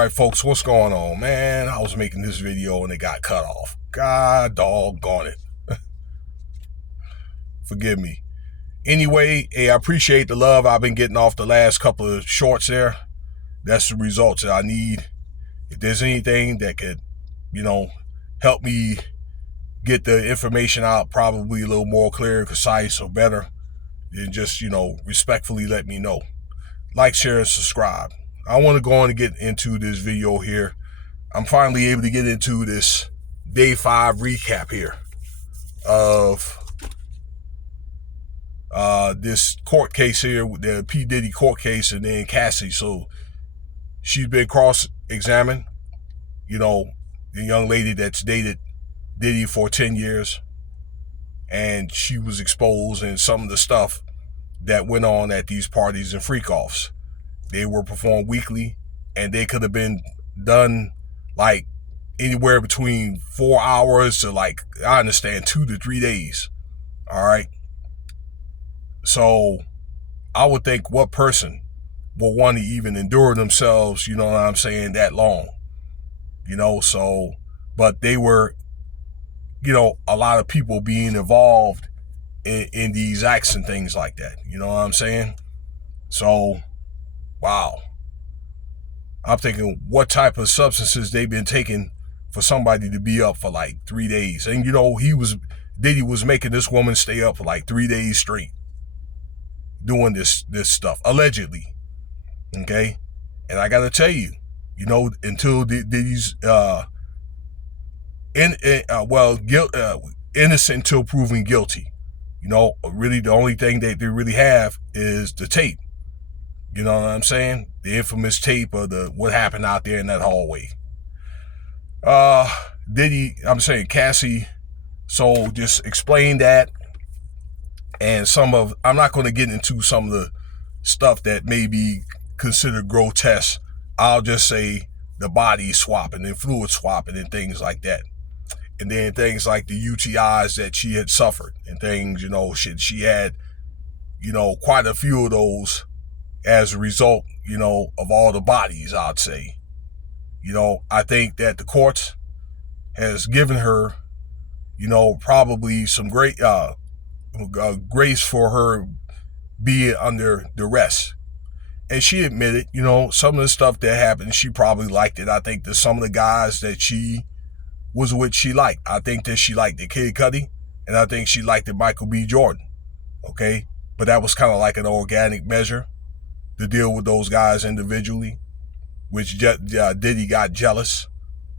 Alright folks, what's going on? Man, I was making this video and it got cut off. God doggone it. Forgive me. Anyway, hey, I appreciate the love I've been getting off the last couple of shorts there. That's the results that I need. If there's anything that could, help me get the information out probably a little more clear, concise, or better, then just, respectfully let me know. Like, share, and subscribe. I want to go on and get into this video here. I'm finally able to get into this day 5 recap here of this court case here, the P Diddy court case, and then Cassie. So she's been cross-examined, the young lady that's dated Diddy for 10 years, and she was exposed in some of the stuff that went on at these parties and freak-offs. They were performed weekly, and they could have been done like anywhere between 4 hours to, like, I understand, 2 to 3 days. All right. So I would think, what person will want to even endure themselves, that long? So, but they were, a lot of people being involved in these acts and things like that. You know what I'm saying? So, wow. I'm thinking, what type of substances they've been taking for somebody to be up for like 3 days. And Diddy was making this woman stay up for like 3 days straight doing this stuff, allegedly. Okay? And I gotta tell you, until Diddy's innocent until proven guilty. Really the only thing that they really have is the tape. You know what I'm saying? The infamous tape of what happened out there in that hallway. Cassie, so just explain that. And I'm not going to get into some of the stuff that may be considered grotesque. I'll just say the body swapping and fluid swapping and things like that. And then things like the UTIs that she had suffered and things, she had, quite a few of those as a result, of all the bodies, I'd say. I think that the courts has given her, probably some great grace for her being under duress. And she admitted, some of the stuff that happened, she probably liked it. I think that some of the guys that she was with, she liked. I think that she liked the Kid Cudi, and I think she liked the Michael B. Jordan. Okay? But that was kind of like an organic measure to deal with those guys individually, which Diddy got jealous,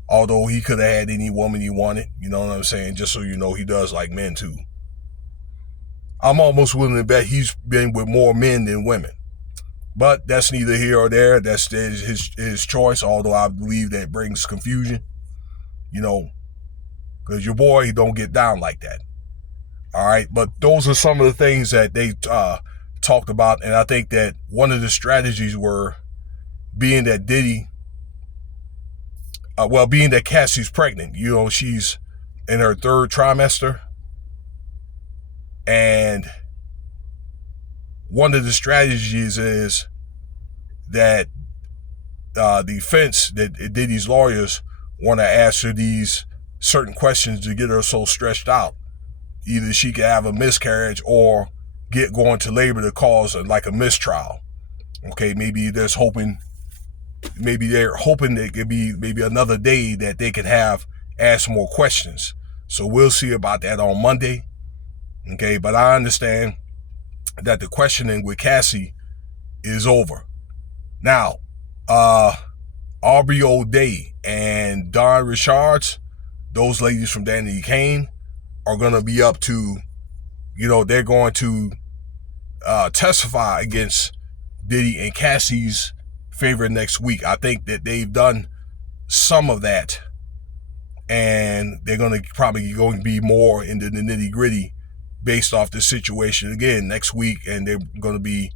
although he could have had any woman he wanted. You know what I'm saying? Just so you know, he does like men too. I'm almost willing to bet he's been with more men than women. But that's neither here or there. That's his choice, although I believe that brings confusion. Because your boy, he don't get down like that. All right? But those are some of the things that they talked about, and I think that one of the strategies were being that Cassie's pregnant. She's in her 3rd trimester, and one of the strategies is that the defense, that Diddy's lawyers want to ask her these certain questions to get her so stressed out. Either she could have a miscarriage or going to labor to cause like a mistrial. Okay, maybe they're hoping there could be maybe another day that they could ask more questions. So we'll see about that on Monday. Okay, but I understand that the questioning with Cassie is over. Now, Aubrey O'Day and Don Richards, those ladies from Danity Kane, are going to be up to, they're going to testify against Diddy and Cassie's favor next week. I think that they've done some of that, and they're probably going to be more into the nitty-gritty based off the situation again next week, and they're going to be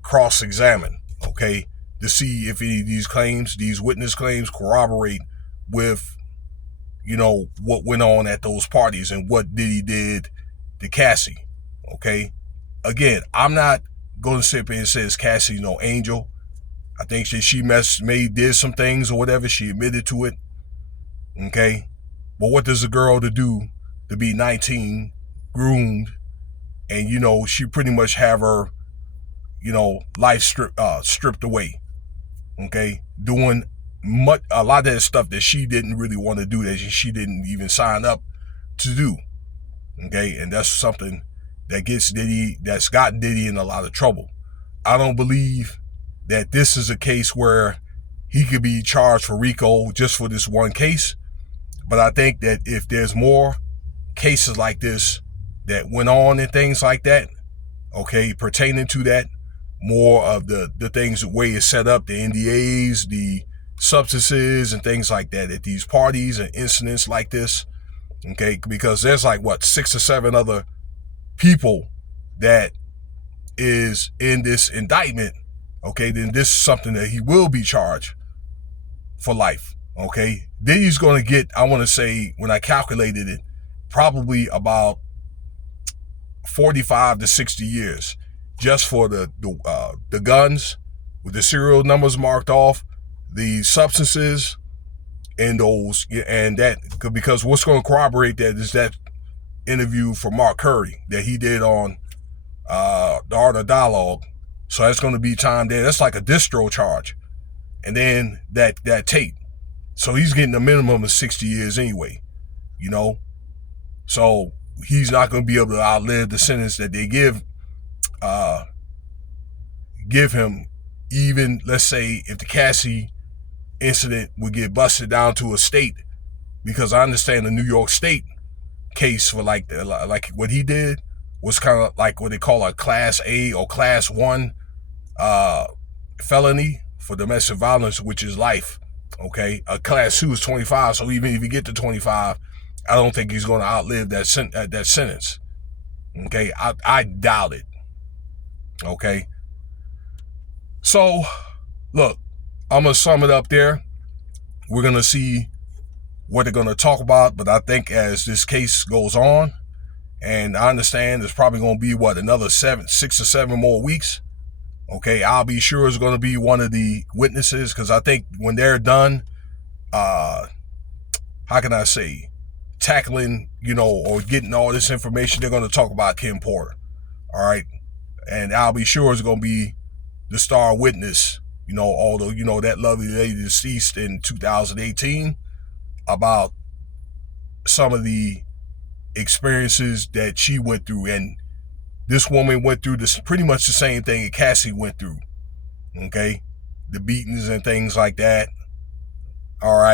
cross-examined, okay, to see if any of these claims, these witness claims, corroborate with, what went on at those parties and what Diddy did to Cassie, okay? Again, I'm not going to sit there and say Cassie's no angel. I think she did some things or whatever. She admitted to it. Okay. But what does a girl to do to be 19, groomed, and, she pretty much have her, life stripped away. Okay. Doing a lot of that stuff that she didn't really want to do, that she didn't even sign up to do. Okay. And that's something that's gotten Diddy in a lot of trouble. I don't believe that this is a case where he could be charged for RICO just for this one case. But I think that if there's more cases like this that went on and things like that, okay, pertaining to that, more of the things, the way it's set up, the NDAs, the substances and things like that at these parties and incidents like this, okay, because there's like, 6 or 7 other people that is in this indictment, okay, then this is something that he will be charged for life, okay. Diddy's going to get, I want to say, when I calculated it, probably about 45 to 60 years just for the guns with the serial numbers marked off, the substances, and that, because what's going to corroborate that is that interview for Mark Curry that he did on The Art of Dialogue. So that's going to be time there. That's like a distro charge. And then that tape. So he's getting a minimum of 60 years anyway, So he's not going to be able to outlive the sentence that they give him. Even, let's say, if the Cassie incident would get busted down to a state, because I understand the New York State case for like what he did was kind of like what they call a Class A or Class 1 felony for domestic violence, which is life. Okay, a Class 2 is 25. So even if you get to 25, I don't think he's going to outlive that sentence. Okay, I doubt it. Okay, so look, I'm gonna sum it up there. We're gonna see what they're gonna talk about, but I think as this case goes on, and I understand there's probably gonna be another 6 or 7 more weeks. Okay, I'll be sure it's going to be one of the witnesses, because I think when they're done, how can I say, tackling, or getting all this information, they're going to talk about Kim Porter. All right. And I'll be sure it's going to be the star witness, although, that lovely lady deceased in 2018, about some of the experiences that she went through. And this woman went through pretty much the same thing that Cassie went through. Okay. The beatings and things like that. All right.